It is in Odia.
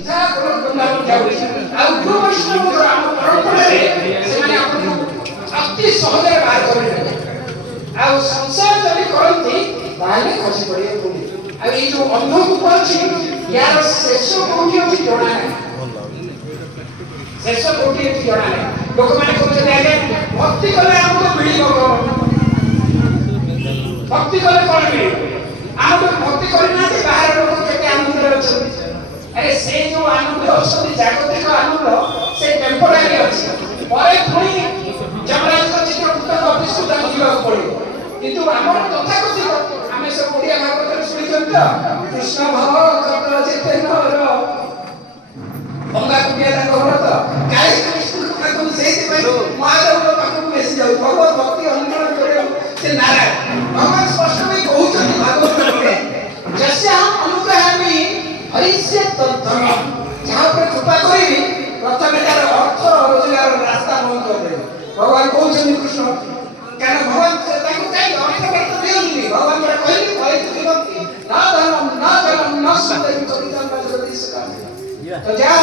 ସିଧା ଆପଣ ବୃନ୍ଦାବନ ଯାଉଛି। ଆଉ ଯୋଉ ବୈଷ୍ଣବଙ୍କର ଆମ ପରମ୍ପରାରେ ସେମାନେ ଆପଣଙ୍କୁ ଅତି ସହଜରେ ବାହାର କରିଦେବେ। ଆଉ ସଂସାର ଯଦି କରନ୍ତି ତାହେଲେ ଖସି ପଡ଼ିବେ ବୋଲି। ଆଉ ଏଇ ଯୋଉ ଅନ୍ଧକୂପ ଅଛି ୟାର ଶେଷ କୋଉଠି ଅଛି ଜଣା ନାହିଁ। ଶେଷ କୋଉଠି ଅଛି ଜଣା ନାହିଁ। ଲୋକମାନେ କହୁଛନ୍ତି ଆଜ୍ଞା ଭକ୍ତି କଲେ ଆମକୁ ମିଳିବ କଣ? ଭକ୍ତି କଲେ କଣ ମିଳିବ? ଆମକୁ ଭକ୍ତି କରିନାହାନ୍ତି ବାହାର ଲୋକ କେତେ ଆନନ୍ଦରେ ଅଛନ୍ତି। ଆରେ ସେ ଯୋଉ ଆନନ୍ଦ ଅଛନ୍ତି ଜାଗତିକ ଆନନ୍ଦ ସେ ଟେମ୍ପୋରାରୀ ଅଛି। ପରେ ପୁଣି ଯମରାଜଙ୍କ ଚିତ୍ରକୂଟ ଅଫିସକୁ ତାଙ୍କୁ ଯିବାକୁ ପଡ଼ିବ। କିନ୍ତୁ ଆମର ତଥାକଥିତ ଆମେ ସବୁ ଓଡ଼ିଆ ଭାଗବତରେ ଶୁଣିଛନ୍ତି ତ କୃଷ୍ଣ ଭକ୍ତ ଯେତେ ନର ଭଙ୍ଗା କୁଟିଆ ତାଙ୍କ ଘର ତ କାଳେ କୃଷ୍ଣଙ୍କ ପାଖକୁ ସେଇଥିପାଇଁ ମହାଦେବଙ୍କ ପାଖକୁ ବେଶି ଯାଉ। ଭଗବତ ଭକ୍ତି ଅନୁକରଣ କରିବାକୁ ସେ ନାରାୟଣ ଭଗବାନ ସ୍ପଷ୍ଟ ଭାଇ କହୁଛନ୍ତି ଭାଗବତରେ ଯସ୍ୟାହଂ ଅନୁଗ୍ରହାମି ହରିଷ୍ୟ ତଦ୍ଧର୍ମ। ଯାହା ଉପରେ କୃପା କରିବି ପ୍ରଥମେ ତାର ଅର୍ଥ ରୋଜଗାର ରାସ୍ତା ବନ୍ଦ କରିଦେବି। ଭଗବାନ କହୁଛନ୍ତି କୃଷ୍ଣ କାରଣ ଭଗବାନ ତାଙ୍କୁ କାହିଁ ଅର୍ଥ ବର୍ଥ ଦିଅନ୍ତି। ଭଗବାନ ପୁରା କହିଲେ କହିଥିଲେ ଭକ୍ତି ନା ଧର୍ମ ନା ଜନମ ନା ସୁନ୍ଦରୀ କବିତା ତ ଯାହା